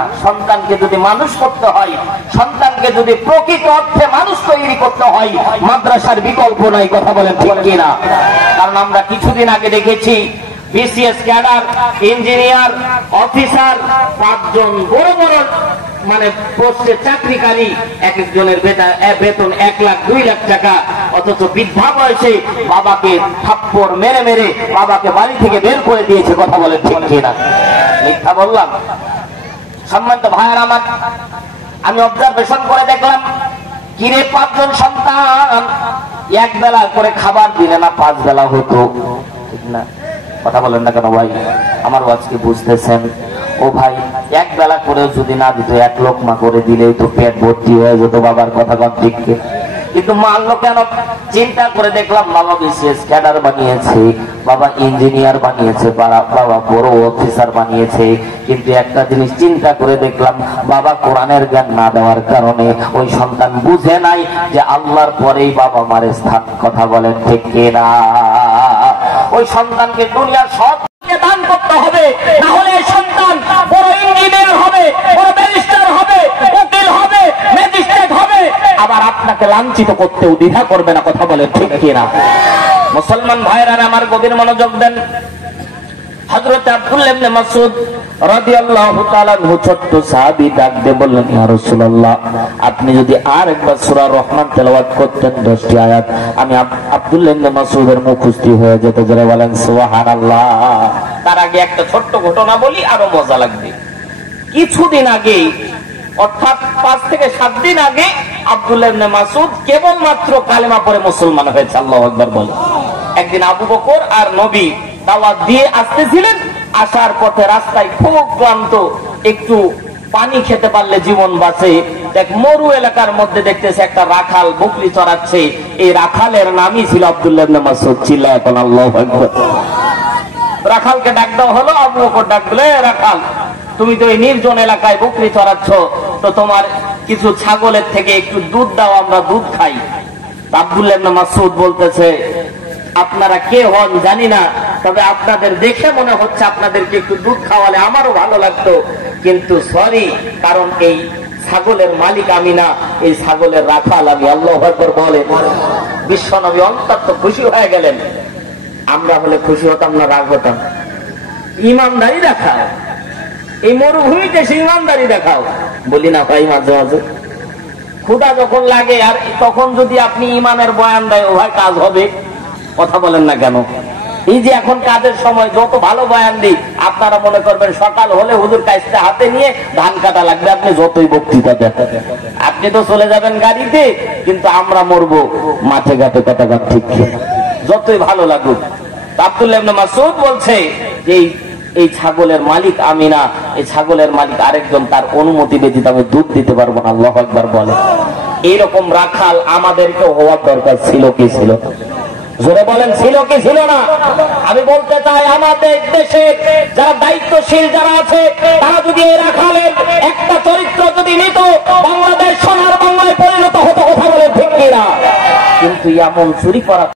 সন্তানকে যদি মানুষ করতে হয়, সন্তানকে যদি প্রকৃত অর্থে মানুষ তৈরি করতে হয়, মাদ্রাসার বিকল্প নাই। কথা বলেন ঠিক কিনা? কারণ আমরা কিছুদিন আগে দেখেছি বিসিএস ক্যাডার, ইঞ্জিনিয়ার, অফিসার 5 জন বড় বড় মানে পোস্টে চাকরিকারী, এক একজনের বেতন 1 লাখ 2 লাখ টাকা, অথচ বৃদ্ধা বয়সে বাবাকে থাপ্পড় মেরে মেরে বাবাকে বাড়ি থেকে বের করে দিয়েছে। কথা বলেন ঠিক কিনা? মিথ্যা বললাম? সম্মানিত ভাইয়ের আমার, আমি অবজারভেশন করে দেখলাম, কিরে 5 জন সন্তান এক বেলা করে খাবার দিলে না 5 বেলা হতো, ঠিক না? কথা বলেন না কেন ভাই? আমার আজকে বুঝতেছেন? ও ভাই, এক বেলা করে যদি না দিত, 1 লোকমা করে দিলেই তো পেট ভর্তি হয়ে যেত বাবার কথা ঠিক। কিন্তু মানলো কেন? চিন্তা করে দেখলাম, বাবা বিসিএস ক্যাডার বানিয়েছে, বাবা ইঞ্জিনিয়ার বানিয়েছে, বাবা বড় অফিসার বানিয়েছে, কিন্তু একটা জিনিস চিন্তা করে দেখলাম, বাবা কোরআনের জ্ঞান না দেওয়ার কারণে ওই সন্তান বুঝে নাই যে আল্লাহর পরেই বাবা মার স্থান। কথা বলেন ঠিক কিনা? ওই সন্তানকে দুনিয়ার সব দান করতে হবে, না হলে সন্তান বড় ইঞ্জিনিয়ার হবে, বড় ব্যারিস্টার হবে, উকিল হবে, ম্যাজিস্ট্রেট হবে, আবার আপনাকে লাঞ্ছিত করতেও দ্বিধা করবে না। কথা বলে ঠিক কিনা? মুসলমান ভাইরা আমার, গভীর মনোযোগ দেন। হযরত আব্দুল্লাহ ইবনে মাসউদ রাদিয়াল্লাহু তাআলা ছোট্ট সাহাবী ডাক দিয়ে বললেন, ইয়া রাসূলুল্লাহ, আপনি যদি আরেকবার সূরা রহমান তেলাওয়াত করতেন 10টি আয়াত, আমি আব্দুল্লাহ ইবনে মাসউদের মুখস্থি হয়ে যেত। যারা বলেন সুবহানাল্লাহ। তার আগে একটা ছোট্ট ঘটনা বলি, আরো মজা লাগবে। কিছুদিন আগে, অর্থাৎ 5 থেকে 7 দিন আগে, আব্দুল্লাহ ইবনে মাসউদ কেবলমাত্র কালেমা পড়ে মুসলমান হয়েছে। আল্লাহু আকবার বলে। একদিন আবু বকর আর নবী দাওয়াত দিয়ে আসতেছিলেন, আসার পথে রাস্তায় খুব ক্লান্ত, একটু পানি খেতে পারলে জীবন বাঁচে। দেখ, মরু এলাকার মধ্যে দেখতেছে একটা রাখাল বকরি চড়াচ্ছে। এই রাখালের নামই ছিল আব্দুল্লাহ ইবনে মাসউদ। চিল্লায় এখন আল্লাহু আকবার। রাখালকে ডাক দেওয়া হলো। আবু বকর ডাক দিল, রাখাল, তুমি তো এই নির্জন এলাকায় বকরি চড়াচ্ছ, তো তোমার কিছু ছাগলের থেকে একটু দুধ দাও, আমরা দুধ খাই। আব্দুল্লাহ ইবনে মাসউদ বলতেছে, আপনারা কে হন জানি না, তবে আপনাদের দেখে মনে হচ্ছে আপনাদেরকে একটু দুধ খাওয়ালে আমারও ভালো লাগতো, কিন্তু সরি, কারণ এই ছাগলের মালিক আমি না, এই ছাগলের রাখাল আমি। আল্লাহু আকবার বলে। বিশ্বনবী অন্তত খুশি হয়ে গেলেন। আমরা হলে খুশি হতাম না রাগ হতাম? ইমানদারি দেখাও, এই মরুভূমিতে সে ইমানদারি দেখাও, বলি না ভাই? মাঝে মাঝে ক্ষুধা যখন লাগে, আর তখন যদি আপনি ইমানের বয়ান দেয়, ও ভাই কাজ হবে। কথা বলেন না কেন? এই যে এখন কাজের সময়, যত ভালো বয়ান দিই, আপনারা মনে করবেন সকাল হলে হুজুর কাইস্তে হাতে নিয়ে ধান কাটা লাগবে। আপনি যতই বক্তৃতা দেন, আপনি তো চলে যাবেন গাড়িতে, কিন্তু আমরা মরবো মাঠে ঘাটে। কথা ঠিক, যতই ভালো লাগুক। আব্দুল্লাহ ইবনে মাসউদ বলছে, এই ছাগলের মালিক আমি না, এই ছাগলের মালিক আরেকজন, তার অনুমতি ব্যতীত আমি দুধ দিতে পারবো না। আল্লাহু আকবার বলে। এইরকম রাখাল আমাদেরকে হওয়ার দরকার ছিল কি ছিল? জোরে বলেন, ছিল কি ছিল না? আমি বলতে চাই, আমাদের দেশে যারা দায়িত্বশীল যারা আছে, তারা যদি এই রাখালের একটা চরিত্র যদি নিত, বাংলাদেশ সোনার বাংলায় পরিণত হতো। কথা বলে ঠিক কিনা? কিন্তু এমন চুরি করা